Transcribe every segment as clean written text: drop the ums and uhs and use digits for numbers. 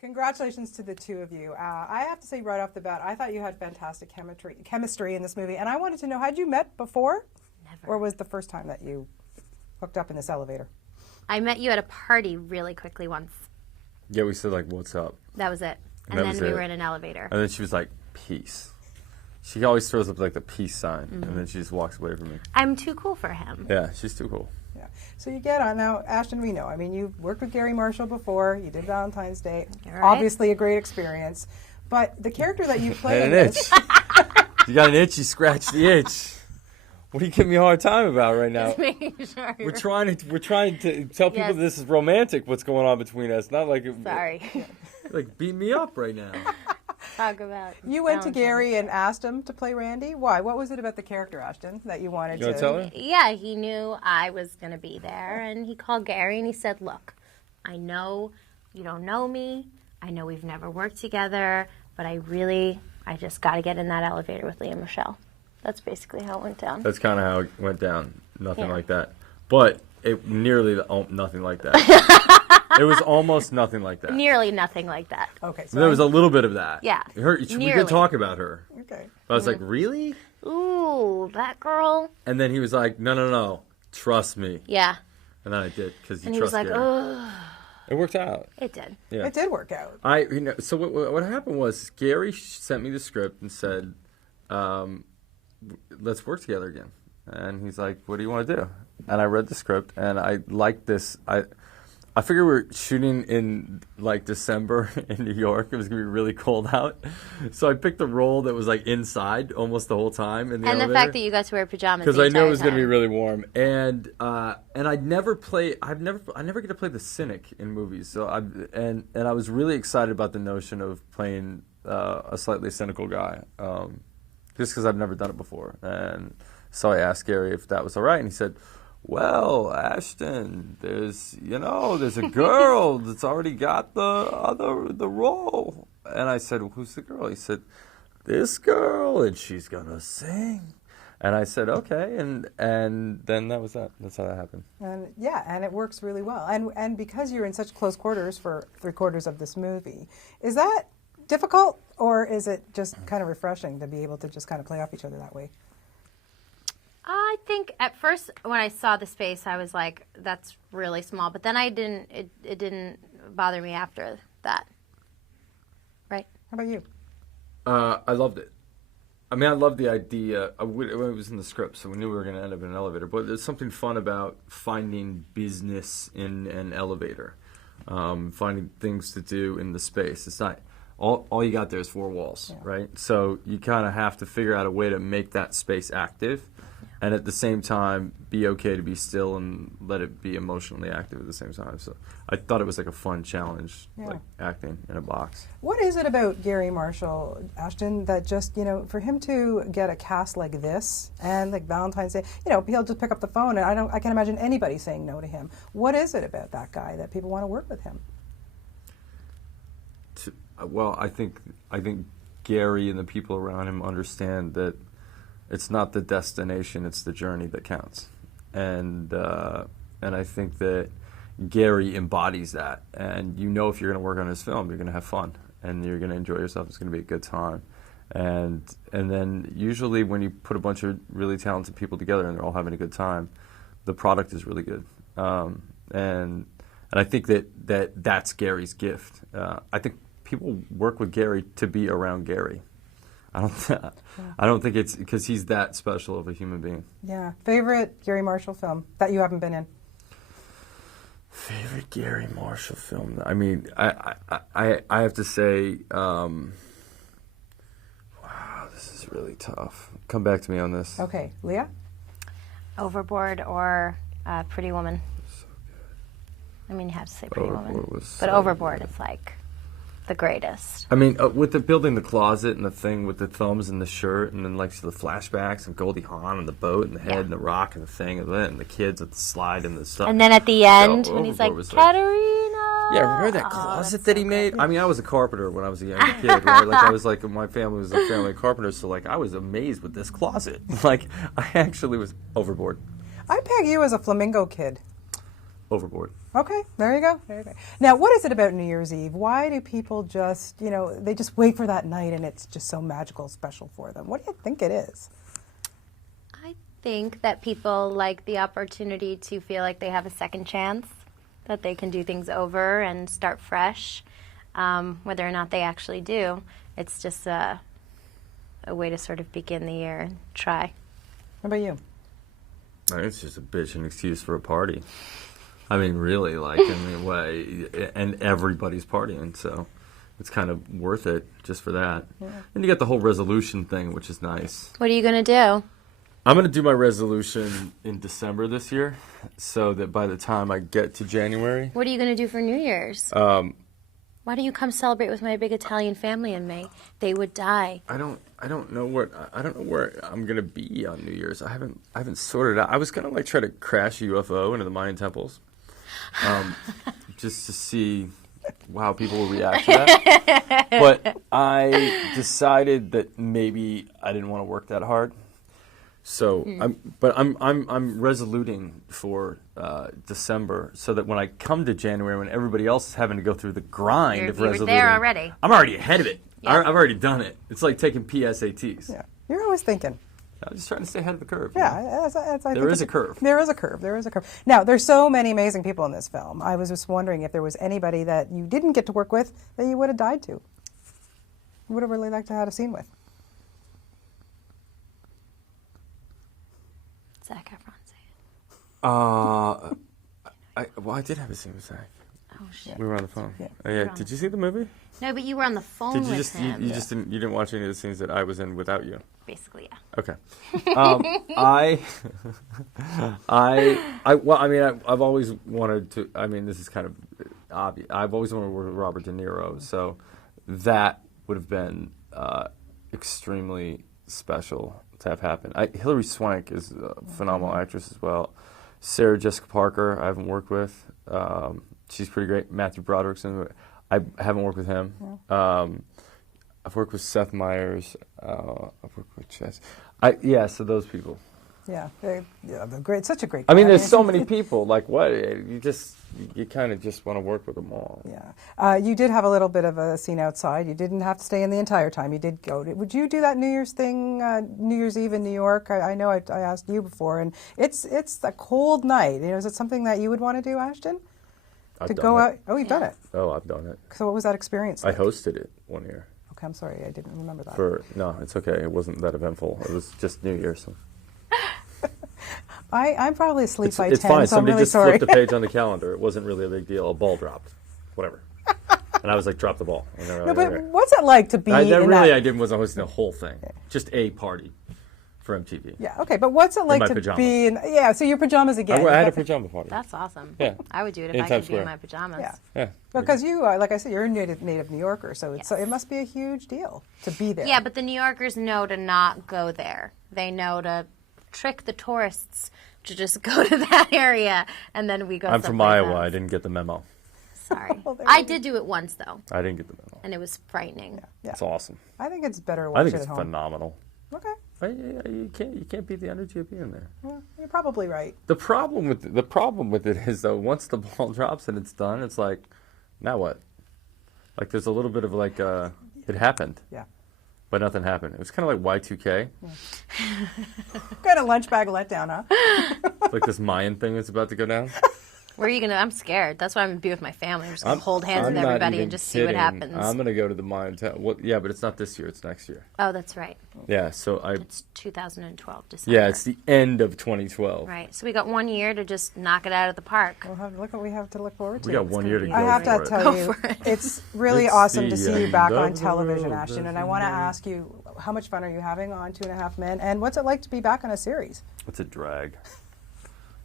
Congratulations to the two of you. I have to say right off the bat, I thought you had fantastic chemistry in this movie, and I wanted to know, had you met before? Never. Or was the first time that you hooked up in this elevator? I met you at a party really quickly once. Yeah, we said, like, what's up? That was it. And then we were in an elevator. And then she was like, peace. She always throws up, like, the peace sign, and then she just walks away from me. I'm too cool for him. Yeah, she's too cool. Yeah. So you get on. Now, Ashton, we know. I mean, you've worked with Garry Marshall before. You did Valentine's Day. Right. Obviously a great experience. But the character that you play in And an this... You got an itch, you scratch the itch. What are you giving me a hard time about right now? Just making sure. We're trying to tell people this is romantic, what's going on between us. Not like... Sorry. Like, beat me up right now. Talk about You went to Garry and asked him to play Randy. Why? What was it about the character, Ashton, that you wanted You want to tell her? Yeah, he knew I was going to be there, and he called Garry and he said, look, I know you don't know me. I know we've never worked together, but I just got to get in that elevator with Lea and Michele. That's basically how it went down. That's kind of how it went down. Nothing Yeah. like that. But it nearly nothing like that. It was almost nothing like that. Nearly nothing like that. Okay. So There was a little bit of that. Yeah. We Nearly. could talk about her. Okay. I was like, really? Ooh, that girl. And then he was like, no, trust me. Yeah. And then I did, because And you he was trust like, Garry. ugh. It worked out. It did. Yeah. It did work out. So what happened was Garry sent me the script and said, let's work together again. And he's like, what do you want to do? And I read the script, and I liked this. I figured we were shooting in, like, December in New York. It was going to be really cold out. So I picked a role that was, like, inside almost the whole time in the elevator. And the fact that you got to wear pajamas Because the I knew it entire was going to be time. really warm. And I never get to play the cynic in movies. So I was really excited about the notion of playing a slightly cynical guy. Just because I've never done it before. And so I asked Garry if that was all right, and he said, well, Ashton, there's a girl that's already got the role. And I said, well, who's the girl? He said, this girl, and she's gonna sing. And I said, okay, and then that was that. That's how that happened. And it works really well. And because you're in such close quarters for 3/4 of this movie, is that difficult, or is it just kind of refreshing to be able to just kind of play off each other that way? I think at first when I saw the space, I was like, that's really small. But then it didn't bother me after that. Right? How about you? I loved it. I mean, I loved the idea. It was in the script, so we knew we were going to end up in an elevator. But there's something fun about finding business in an elevator, finding things to do in the space. It's not all you got there is 4 walls, right? So you kind of have to figure out a way to make that space active. And at the same time, be okay to be still and let it be emotionally active at the same time. So I thought it was like a fun challenge, like acting in a box. What is it about Garry Marshall, Ashton, that just, for him to get a cast like this and like Valentine's Day, he'll just pick up the phone, and I can't imagine anybody saying no to him. What is it about that guy that people want to work with him? Well, I think Garry and the people around him understand that it's not the destination, it's the journey that counts. And I think that Garry embodies that. And if you're going to work on his film, you're going to have fun, and you're going to enjoy yourself. It's going to be a good time. And then usually when you put a bunch of really talented people together and they're all having a good time, the product is really good. And I think that's Garry's gift. I think people work with Garry to be around Garry. I don't think it's because he's that special of a human being. Yeah. Favorite Garry Marshall film that you haven't been in? Favorite Garry Marshall film? I mean, I have to say, wow, this is really tough. Come back to me on this. Okay. Lea? Overboard or Pretty Woman. So good. I mean, you have to say Pretty Woman. Was But so Overboard good. is like the greatest. I mean, with the building the closet and the thing with the thumbs and the shirt, and then like the flashbacks and Goldie Hawn and the boat and the head and the rock and the thing, and the kids with the slide and the stuff. And then at the end, So when he's like, Overboard was Katerina! Yeah, remember that closet that he made? I mean, I was a carpenter when I was a young kid, right? Like, I was like, my family was a family of carpenters, so like, I was amazed with this closet. Like, I actually was overboard. I peg you as a flamingo kid. Overboard. Okay, there you go. There you go. Now, what is it about New Year's Eve? Why do people just, they just wait for that night and it's just so magical, special for them? What do you think it is? I think that people like the opportunity to feel like they have a second chance, that they can do things over and start fresh, whether or not they actually do. It's just a way to sort of begin the year and try. What about you? I think it's just a bitch and excuse for a party. I mean, really, and everybody's partying, so it's kind of worth it just for that. Yeah. And you got the whole resolution thing, which is nice. What are you going to do? I'm going to do my resolution in December this year, so that by the time I get to January... What are you going to do for New Year's? Why don't you come celebrate with my big Italian family and me? They would die. I don't know where I'm going to be on New Year's. I haven't sorted out. I was going to try to crash a UFO into the Mayan temples. Just to see how people will react to that. But I decided that maybe I didn't want to work that hard. So I'm resoluting for December so that when I come to January, when everybody else is having to go through the grind of resoluting, you're there already. I'm already ahead of it. Yeah. I've already done it. It's like taking PSATs. Yeah, you're always thinking. I'm just trying to stay ahead of the curve. Yeah, there is a curve. There is a curve. There is a curve. Now, there's so many amazing people in this film. I was just wondering if there was anybody that you didn't get to work with that you would have died to. You would have really liked to have had a scene with. Zac Efron, say it. I did have a scene with Zac. Oh shit. We were on the phone. Yeah. Oh, yeah. Did you see the movie? No, but you were on the phone with him. You didn't watch any of the scenes that I was in without you. Basically, yeah. Okay. I've always wanted to. I mean, this is kind of obvious. I've always wanted to work with Robert De Niro, so that would have been extremely special to have happen. Hilary Swank is a phenomenal actress as well. Sarah Jessica Parker, I haven't worked with. She's pretty great. Matthew Broderick's in it. I haven't worked with him. Yeah. I've worked with Seth Meyers. I've worked with Chess. So those people. Yeah, they're great. Such a great. I mean, there's so many people. Like, what? You kind of just want to work with them all. Yeah. You did have a little bit of a scene outside. You didn't have to stay in the entire time. You did go. Would you do that New Year's thing, New Year's Eve in New York? I know I asked you before, and it's a cold night. Is it something that you would want to do, Ashton? I've done it. Out? Oh, you've done it. Oh, I've done it. So what was that experience like? I hosted it one year. Okay, I'm sorry, I didn't remember that. No, it's okay. It wasn't that eventful. It was just New Year's. So. I'm probably asleep by 10, it's fine. so Somebody I'm really just sorry. flipped a page on the calendar. It wasn't really a big deal. A ball dropped. Whatever. And I was like, drop the ball. No, but what's it like to be I in wasn't hosting the whole thing. Okay. Just a party for MTV. Yeah, okay, but what's it like to pajamas. be in... Yeah, so your pajamas again. I had a pajama party. That's awesome. Yeah. I would do it if In I Times could be in Square. my pajamas. Yeah. Because you, like I said, you're a native New Yorker, so it must be a huge deal to be there. Yeah, but the New Yorkers know to not go there. They know to trick the tourists to just go to that area, and then we go I'm from Iowa. I didn't get the memo. Sorry. I did do it once, though. I didn't get the memo. And it was frightening. Yeah. It's awesome. I think it's better I watching think it it's at home. phenomenal. Okay. You can't beat the energy of being there. Well, you're probably right. The problem with it is though, once the ball drops and it's done, it's like, now what? Like there's a little bit of like it happened. Yeah. But nothing happened. It was kind of like Y2K. Yeah. Kind of lunch bag letdown, huh? Like this Mayan thing that's about to go down. Where are you going to? I'm scared. That's why I'm going to be with my family. I'm just going to hold hands with everybody and just see what happens. I'm going to go to the Mayan temple. Yeah, but it's not this year. It's next year. Oh, that's right. Yeah, so It's 2012, December. Yeah, it's the end of 2012. Right. So we got 1 year to just knock it out of the park. Look what we have to look forward to. We got 1 year to go. I have to tell you, it's really awesome to It's see the you back end on of the television, road, Ashton. And I want to ask you, how much fun are you having on 2.5 Men? And what's it like to be back on a series? It's a drag.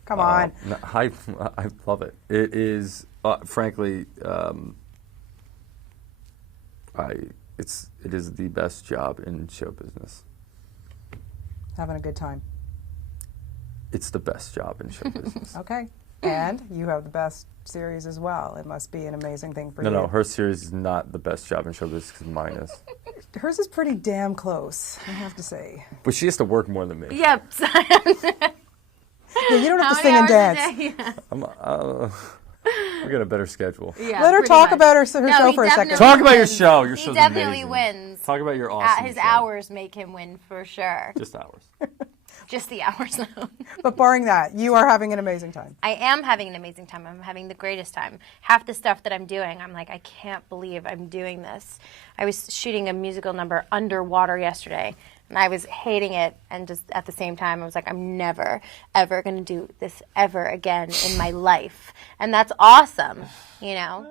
Come on. No, I love it. It is, frankly, it is the best job in show business. Having a good time. It's the best job in show business. Okay. And you have the best series as well. It must be an amazing thing for you. No, her series is not the best job in show business because mine is. Hers is pretty damn close, I have to say. But she has to work more than me. Yep. Yeah, you don't have How to many sing and hours dance. a day? Yeah. We got a better schedule. Yeah, Let her pretty talk much. about her No, show he for a second. definitely Talk about your wins. show. Your He show's definitely amazing. wins. Talk about your awesome His show. hours make him win for sure. Just hours. Just the hours alone. But barring that, you are having an amazing time. I am having an amazing time. I'm having the greatest time. Half the stuff that I'm doing, I'm like, I can't believe I'm doing this. I was shooting a musical number underwater yesterday, and I was hating it, and just at the same time, I was like, I'm never, ever going to do this ever again in my life. And that's awesome, you know?